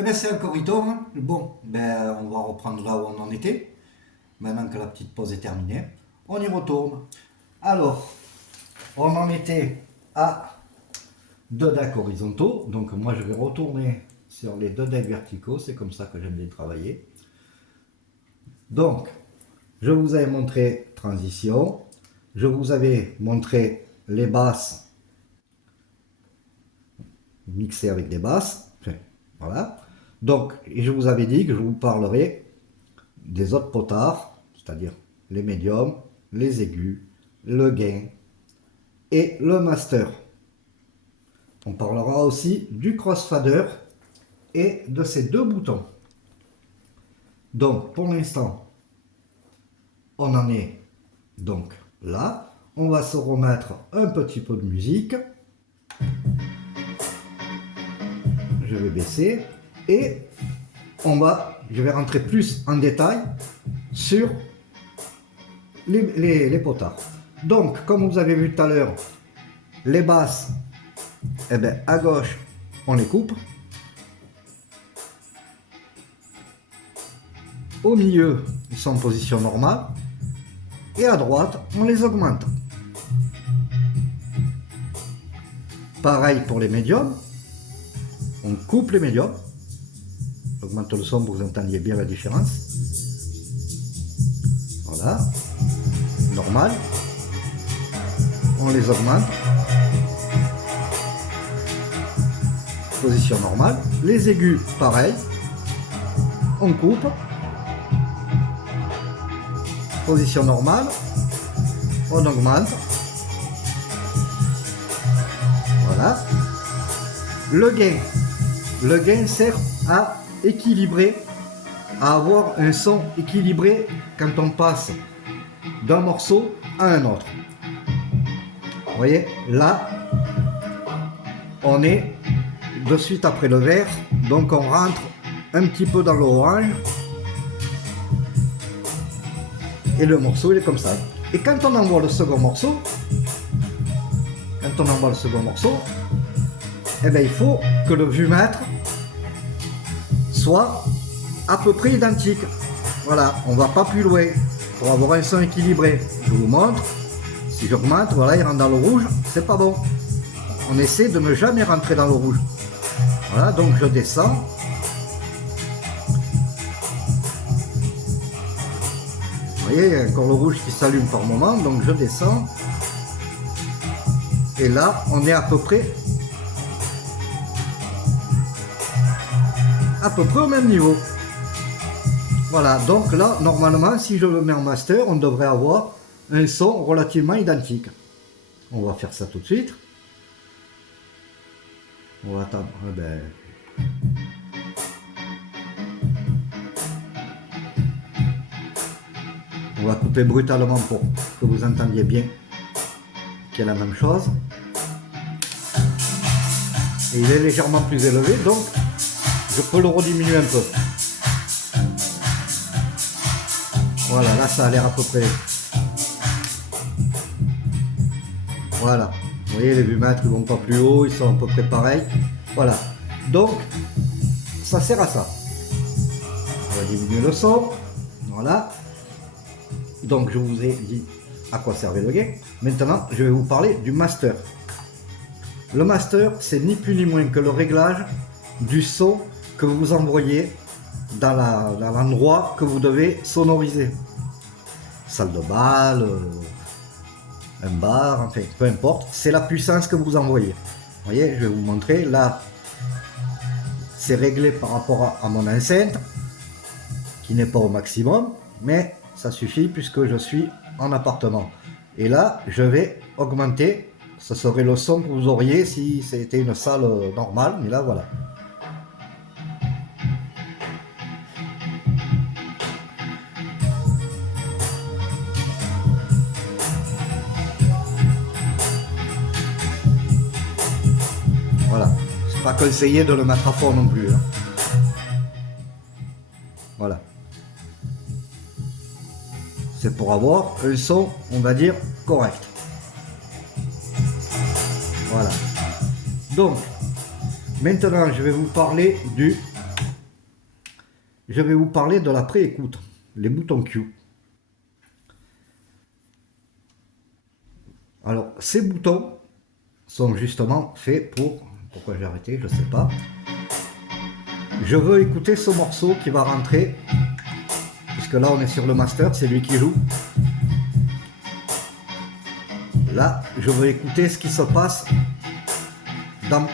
Eh bien c'est encore Ito, hein. Bon, ben on va reprendre là où on en était. Maintenant que la petite pause est terminée, on y retourne. Alors, on en était à deux decks horizontaux. Donc moi je vais retourner sur les deux decks verticaux. C'est comme ça que j'aime bien travailler. Donc, je vous avais montré transition. Je vous avais montré les basses mixées avec des basses. Enfin, voilà. Donc, je vous avais dit que je vous parlerai des autres potards, c'est-à-dire les médiums, les aigus, le gain et le master. On parlera aussi du crossfader et de ces deux boutons. Donc, pour l'instant, on en est donc là. On va se remettre un petit peu de musique. Je vais baisser et je vais rentrer plus en détail sur les potards. Donc, comme vous avez vu tout à l'heure, les basses, eh ben, à gauche, on les coupe. Au milieu, ils sont en position normale. Et à droite, on les augmente. Pareil pour les médiums. On coupe les médiums. J'augmente le son pour que vous entendiez bien la différence. Voilà. Normal. On les augmente. Position normale. Les aigus, pareil. On coupe. Position normale. On augmente. Voilà. Le gain. Le gain sert à équilibrer, à avoir un son équilibré quand on passe d'un morceau à un autre. Vous voyez, là, on est de suite après le vert, donc on rentre un petit peu dans l'orange et le morceau il est comme ça. Et quand on envoie le second morceau, eh bien, il faut que le vumètre soit à peu près identique. Voilà, on va pas plus loin pour avoir un son équilibré. Je vous montre, si j'augmente, voilà, il rentre dans le rouge, c'est pas bon. On essaie de ne jamais rentrer dans le rouge. Voilà, donc je descends. Vous voyez, il y a encore le rouge qui s'allume par moment, donc je descends. Et là, on est à peu près au même niveau. Voilà, donc là, normalement, si je le mets en master, on devrait avoir un son relativement identique. On va faire ça tout de suite. On va attendre. On va couper brutalement pour que vous entendiez bien qu'il y a la même chose. Et il est légèrement plus élevé, donc je peux le rediminuer un peu. Voilà, là ça a l'air à peu près. Voilà, vous voyez les vumètres ils vont pas plus haut, ils sont à peu près pareils. Voilà, donc ça sert à ça. On va diminuer le son. Voilà. Donc je vous ai dit à quoi servait le gain. Maintenant je vais vous parler du master. Le master c'est ni plus ni moins que le réglage du son que vous envoyez dans l'endroit que vous devez sonoriser. Salle de bal, un bar, enfin peu importe, c'est la puissance que vous envoyez. Vous voyez, je vais vous montrer, là c'est réglé par rapport à mon enceinte qui n'est pas au maximum, mais ça suffit puisque je suis en appartement. Et là je vais augmenter, ce serait le son que vous auriez si c'était une salle normale, mais là voilà. Voilà, c'est pas conseillé de le mettre à fond non plus. Hein. Voilà. C'est pour avoir un son, on va dire, correct. Voilà. Donc, maintenant, je vais vous parler du je vais vous parler de la pré-écoute, les boutons Q. Alors, ces boutons sont justement faits pour... Pourquoi j'ai arrêté, je ne sais pas. Je veux écouter ce morceau qui va rentrer, puisque là on est sur le master, c'est lui qui joue. Là, je veux écouter ce qui se passe dans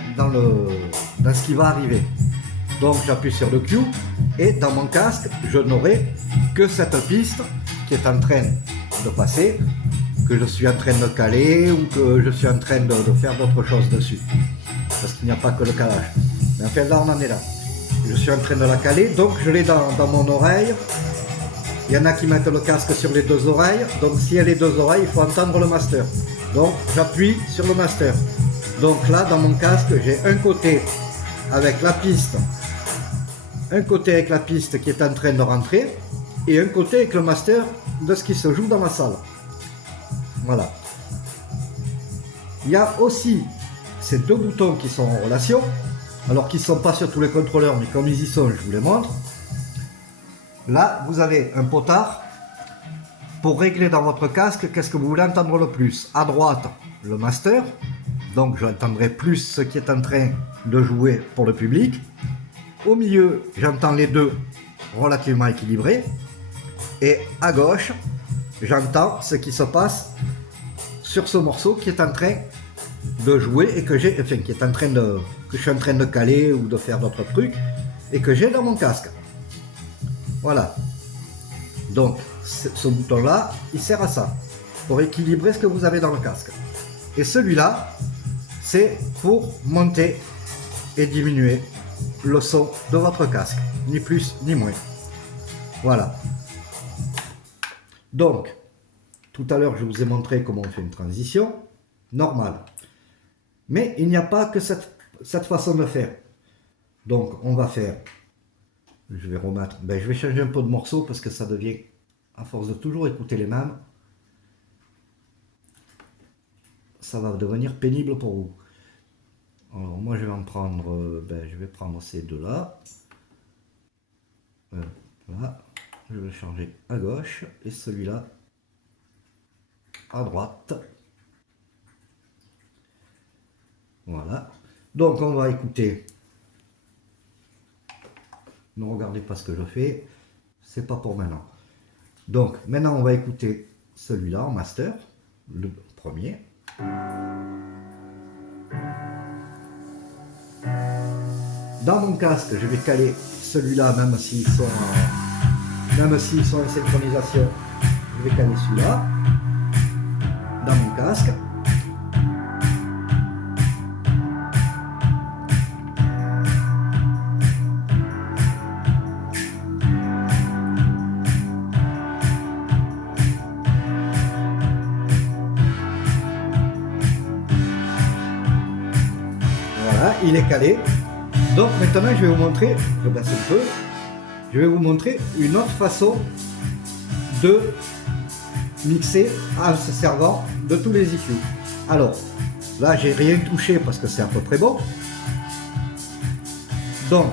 ce qui va arriver. Donc j'appuie sur le Q et dans mon casque, je n'aurai que cette piste qui est en train de passer, que je suis en train de caler ou que je suis en train de faire d'autres choses dessus. Parce qu'il n'y a pas que le calage. Mais enfin là on en est là. Je suis en train de la caler, donc je l'ai dans mon oreille. Il y en a qui mettent le casque sur les deux oreilles, donc si elle a les deux oreilles, il faut entendre le master. Donc j'appuie sur le master. Donc là dans mon casque, j'ai un côté avec la piste, qui est en train de rentrer, et un côté avec le master de ce qui se joue dans ma salle. Voilà. Il y a aussi ces deux boutons qui sont en relation, alors qu'ils ne sont pas sur tous les contrôleurs, mais comme ils y sont, je vous les montre. Là, vous avez un potard pour régler dans votre casque qu'est-ce que vous voulez entendre le plus. À droite, le master, donc j'entendrai plus ce qui est en train de jouer pour le public. Au milieu, j'entends les deux relativement équilibrés. Et à gauche, j'entends ce qui se passe sur ce morceau qui est en train de jouer et que j'ai, enfin, que je suis en train de caler ou de faire d'autres trucs et que j'ai dans mon casque. Voilà. Donc, ce bouton-là, il sert à ça, pour équilibrer ce que vous avez dans le casque. Et celui-là, c'est pour monter et diminuer le son de votre casque, ni plus ni moins. Voilà. Donc, tout à l'heure, je vous ai montré comment on fait une transition normale. Mais il n'y a pas que cette façon de faire. Donc, on va faire... Je vais remettre... je vais changer un peu de morceau parce que ça devient... À force de toujours écouter les mêmes, ça va devenir pénible pour vous. Alors, moi, je vais en prendre... je vais prendre ces deux-là. Là. Je vais changer à gauche. Et celui-là à droite. Voilà. Donc on va écouter. Ne regardez pas ce que je fais. C'est pas pour maintenant. Donc maintenant on va écouter celui-là en master. Le premier. Dans mon casque, je vais caler celui-là, même s'ils sont en synchronisation. Je vais caler celui-là. Dans mon casque. Voilà, il est calé. Donc maintenant je vais vous montrer, je baisse un peu, je vais vous montrer une autre façon de mixer en se servant de tous les EQ. Alors, là j'ai rien touché parce que c'est à peu près bon. Donc,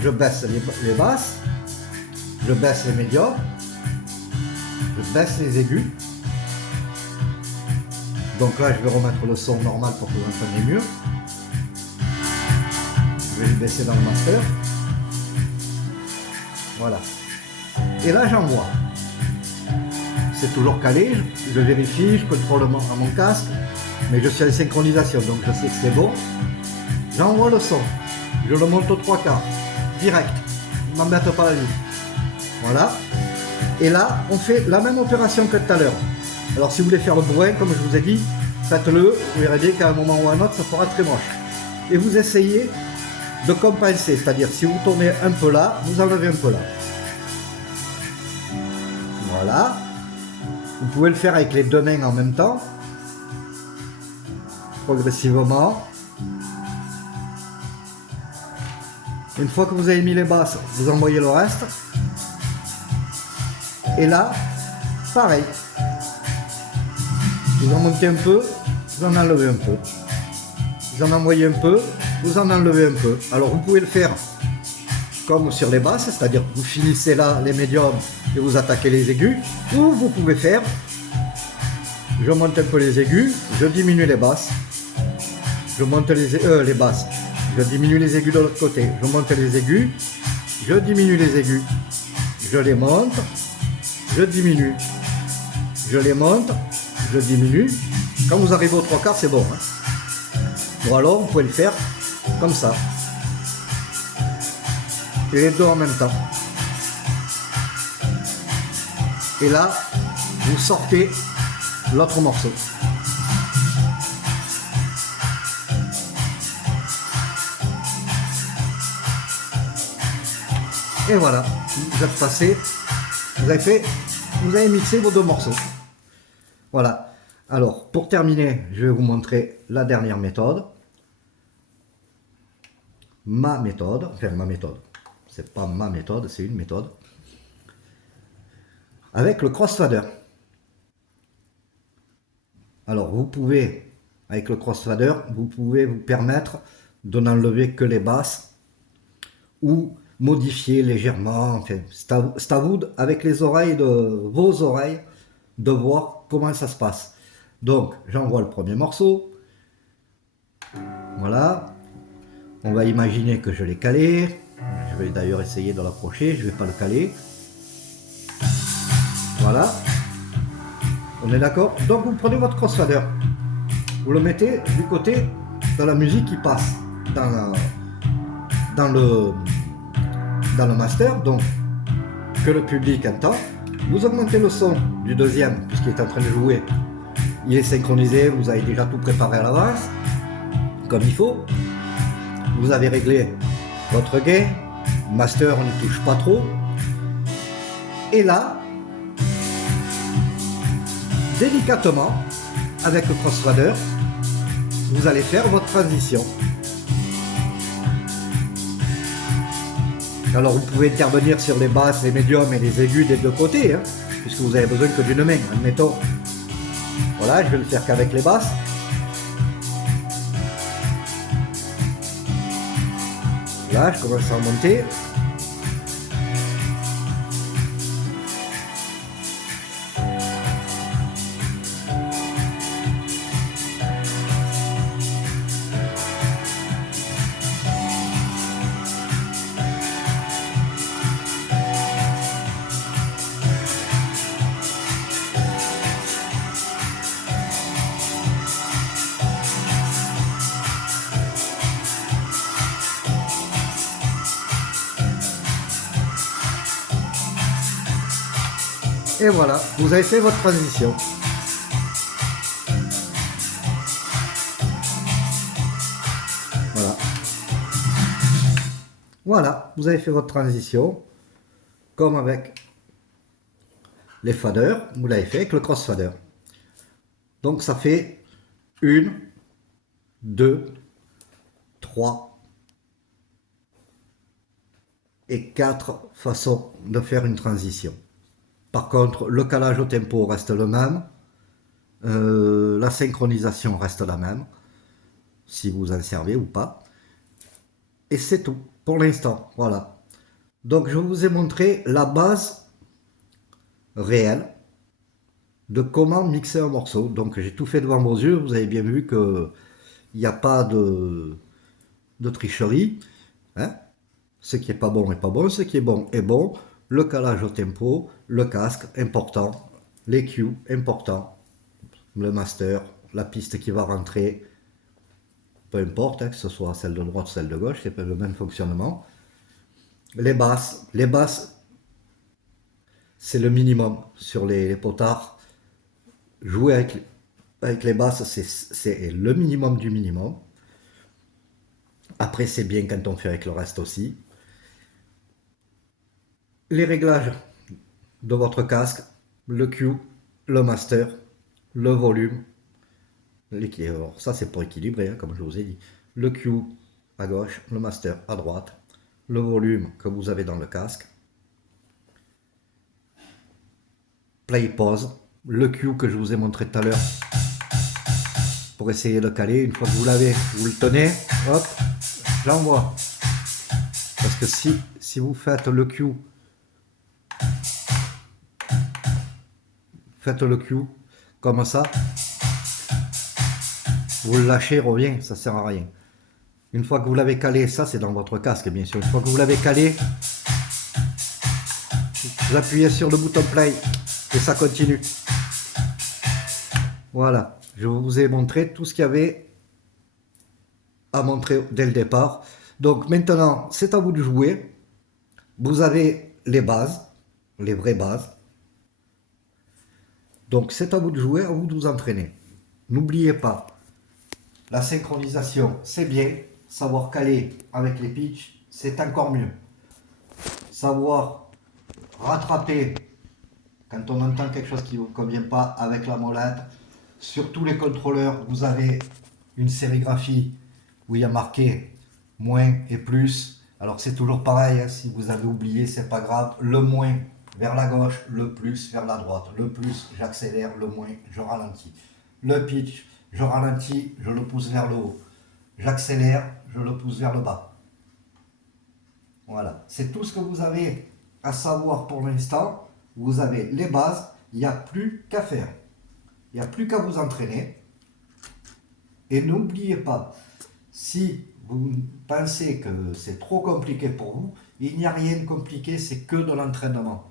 je baisse les basses, je baisse les médiums, je baisse les aigus. Donc là je vais remettre le son normal pour que vous entendiez mieux. Je vais le baisser dans le master. Voilà. Et là j'envoie. C'est toujours calé, je vérifie, je contrôle mon casque, mais je suis en synchronisation, donc je sais que c'est bon. J'envoie le son, je le monte aux 3/4, direct, ne m'embête pas la vie. Voilà. Et là, on fait la même opération que tout à l'heure. Alors si vous voulez faire le bourrin, comme je vous ai dit, faites-le, vous verrez bien qu'à un moment ou à un autre, ça fera très moche. Et vous essayez de compenser, c'est-à-dire si vous tournez un peu là, vous enlevez un peu là. Voilà. Vous pouvez le faire avec les deux mains en même temps, progressivement. Une fois que vous avez mis les basses, vous envoyez le reste. Et là, pareil. Vous en montez un peu, vous en enlevez un peu. Vous en envoyez un peu, vous en enlevez un peu. Alors vous pouvez le faire comme sur les basses, c'est-à-dire que vous finissez là les médiums et vous attaquez les aigus, ou vous pouvez faire, je monte un peu les aigus, je diminue les basses, je monte les basses, je diminue les aigus de l'autre côté, je monte les aigus, je diminue les aigus, je les monte, je diminue, je les monte, je diminue. Quand vous arrivez aux 3/4, c'est bon. Hein. Ou alors, vous pouvez le faire comme ça. Et les deux en même temps. Et là, vous sortez l'autre morceau. Et voilà, vous êtes passé, vous avez mixé vos deux morceaux. Voilà. Alors, pour terminer, je vais vous montrer la dernière méthode. Ma méthode. C'est pas ma méthode, c'est une méthode. Avec le crossfader. Alors, vous pouvez, avec le crossfader, vous pouvez vous permettre de n'enlever que les basses ou modifier légèrement. Enfin, c'est à vous, avec les oreilles de vos oreilles, de voir comment ça se passe. Donc, j'envoie le premier morceau. Voilà. On va imaginer que je l'ai calé. Je vais d'ailleurs essayer de l'approcher. Je ne vais pas le caler. Voilà. On est d'accord? Donc, vous prenez votre crossfader. Vous le mettez du côté de la musique qui passe dans le master. Donc, que le public entend. Vous augmentez le son du deuxième, puisqu'il est en train de jouer. Il est synchronisé, vous avez déjà tout préparé à l'avance, comme il faut. Vous avez réglé votre gain, master on ne touche pas trop. Et là, délicatement, avec le crossfader, vous allez faire votre transition. Alors vous pouvez intervenir sur les basses, les médiums et les aigus des deux côtés, hein, puisque vous avez besoin que d'une main, admettons. Voilà, je vais le faire qu'avec les basses. Là, je commence à remonter. Et voilà, vous avez fait votre transition. Voilà. Voilà, vous avez fait votre transition. Comme avec les faders, vous l'avez fait avec le crossfader. Donc ça fait 1, 2, 3 et 4 façons de faire une transition. Par contre, le calage au tempo reste le même, la synchronisation reste la même, si vous en servez ou pas. Et c'est tout pour l'instant, voilà. Donc je vous ai montré la base réelle de comment mixer un morceau. Donc j'ai tout fait devant vos yeux, vous avez bien vu qu'il n'y a pas de tricherie. Hein. Ce qui est pas bon est pas bon, ce qui est bon est bon. Le calage au tempo, le casque, important, les cues, important, le master, la piste qui va rentrer, peu importe, hein, que ce soit celle de droite ou celle de gauche, c'est le même fonctionnement. Les basses, c'est le minimum sur les potards. Jouer avec les basses, c'est le minimum du minimum. Après, c'est bien quand on fait avec le reste aussi. Les réglages de votre casque, le Q, le master, le volume, l'équilibre. Ça c'est pour équilibrer, hein, comme je vous ai dit. Le Q à gauche, le master à droite, le volume que vous avez dans le casque, play pause, le Q que je vous ai montré tout à l'heure pour essayer de caler. Une fois que vous l'avez, vous le tenez, hop, j'envoie. Parce que si vous faites le Q, comme ça, vous le lâchez, il revient, ça sert à rien. Une fois que vous l'avez calé, ça c'est dans votre casque bien sûr, une fois que vous l'avez calé, vous appuyez sur le bouton play et ça continue. Voilà, je vous ai montré tout ce qu'il y avait à montrer dès le départ. Donc maintenant, c'est à vous de jouer. Vous avez les bases, les vraies bases. Donc c'est à vous de jouer, à vous de vous entraîner. N'oubliez pas, la synchronisation, c'est bien. Savoir caler avec les pitchs, c'est encore mieux. Savoir rattraper quand on entend quelque chose qui ne vous convient pas avec la molette. Sur tous les contrôleurs, vous avez une sérigraphie où il y a marqué moins et plus. Alors c'est toujours pareil, hein, si vous avez oublié, c'est pas grave. Le moins vers la gauche, le plus vers la droite. Le plus, j'accélère, le moins, je ralentis. Le pitch, je ralentis, je le pousse vers le haut. J'accélère, je le pousse vers le bas. Voilà, c'est tout ce que vous avez à savoir pour l'instant. Vous avez les bases, il n'y a plus qu'à faire. Il n'y a plus qu'à vous entraîner. Et n'oubliez pas, si vous pensez que c'est trop compliqué pour vous, il n'y a rien de compliqué, c'est que de l'entraînement.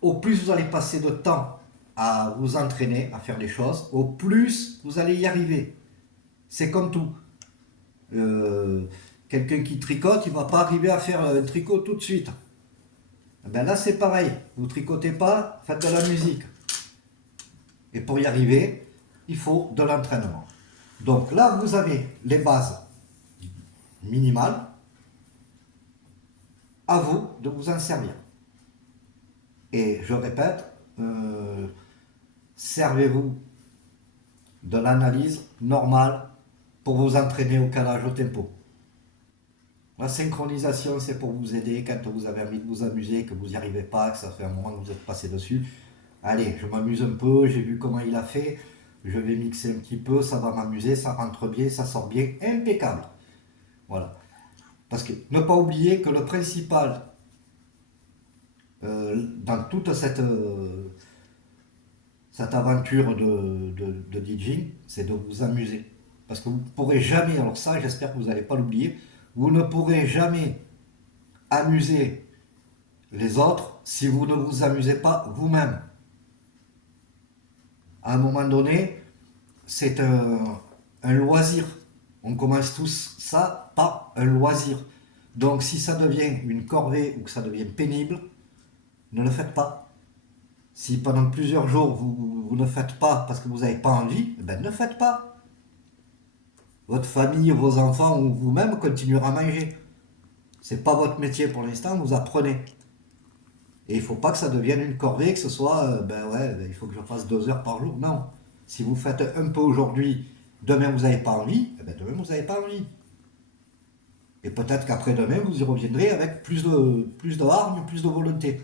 Au plus vous allez passer de temps à vous entraîner, à faire les choses, au plus vous allez y arriver. C'est comme tout. Quelqu'un qui tricote, il ne va pas arriver à faire un tricot tout de suite. Ben là c'est pareil, vous tricotez pas, faites de la musique. Et pour y arriver, il faut de l'entraînement. Donc là vous avez les bases minimales, à vous de vous en servir. Et je répète, servez-vous de l'analyse normale pour vous entraîner au calage au tempo. La synchronisation, c'est pour vous aider quand vous avez envie de vous amuser, que vous n'y arrivez pas, que ça fait un moment que vous êtes passé dessus. Allez, je m'amuse un peu, j'ai vu comment il a fait, je vais mixer un petit peu, ça va m'amuser, ça rentre bien, ça sort bien, impeccable. Voilà. Parce que ne pas oublier que le principal dans toute cette aventure de DJing, c'est de vous amuser. Parce que vous ne pourrez jamais, alors ça j'espère que vous n'allez pas l'oublier, vous ne pourrez jamais amuser les autres si vous ne vous amusez pas vous-même. À un moment donné, c'est un loisir. On commence tous ça par un loisir. Donc si ça devient une corvée ou que ça devient pénible, ne le faites pas. Si pendant plusieurs jours vous ne faites pas parce que vous n'avez pas envie, ben ne faites pas. Votre famille, vos enfants ou vous-même continuera à manger. C'est pas votre métier pour l'instant, vous apprenez. Et il ne faut pas que ça devienne une corvée, que ce soit, il faut que je fasse 2 heures par jour. Non. Si vous faites un peu aujourd'hui, demain vous n'avez pas envie, demain vous n'avez pas envie. Et peut-être qu'après-demain, vous y reviendrez avec plus de hargne, plus de volonté.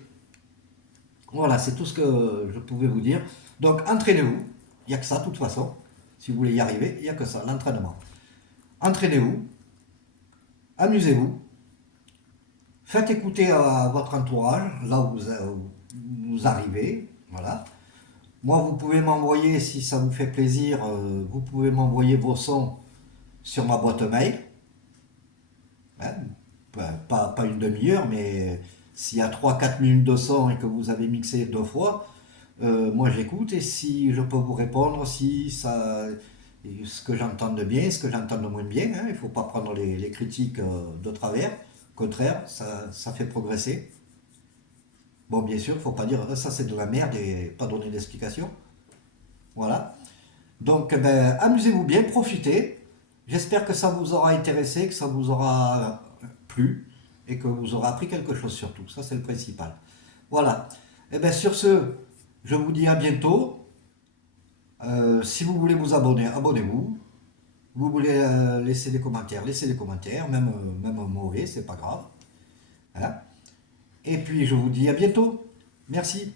Voilà, c'est tout ce que je pouvais vous dire. Donc, entraînez-vous. Il n'y a que ça, de toute façon. Si vous voulez y arriver, il n'y a que ça, l'entraînement. Entraînez-vous. Amusez-vous. Faites écouter à votre entourage, là où vous arrivez. Voilà. Moi, vous pouvez m'envoyer, si ça vous fait plaisir, vous pouvez m'envoyer vos sons sur ma boîte mail. Hein, pas une demi-heure, mais s'il y a 3-4 minutes de son et que vous avez mixé 2 fois, moi j'écoute et si je peux vous répondre, si ça, ce que j'entends de bien, ce que j'entends de moins bien, hein, il ne faut pas prendre les critiques de travers, au contraire, ça fait progresser. Bon, bien sûr, il ne faut pas dire ça c'est de la merde et pas donner d'explication. Voilà. Donc, amusez-vous bien, profitez. J'espère que ça vous aura intéressé, que ça vous aura plu et que vous aurez appris quelque chose surtout. Ça, c'est le principal. Voilà. Et bien, sur ce, je vous dis à bientôt. Si vous voulez vous abonner, abonnez-vous. Vous voulez laisser des commentaires, laissez des commentaires, même mauvais, c'est pas grave. Hein. Et puis, je vous dis à bientôt. Merci.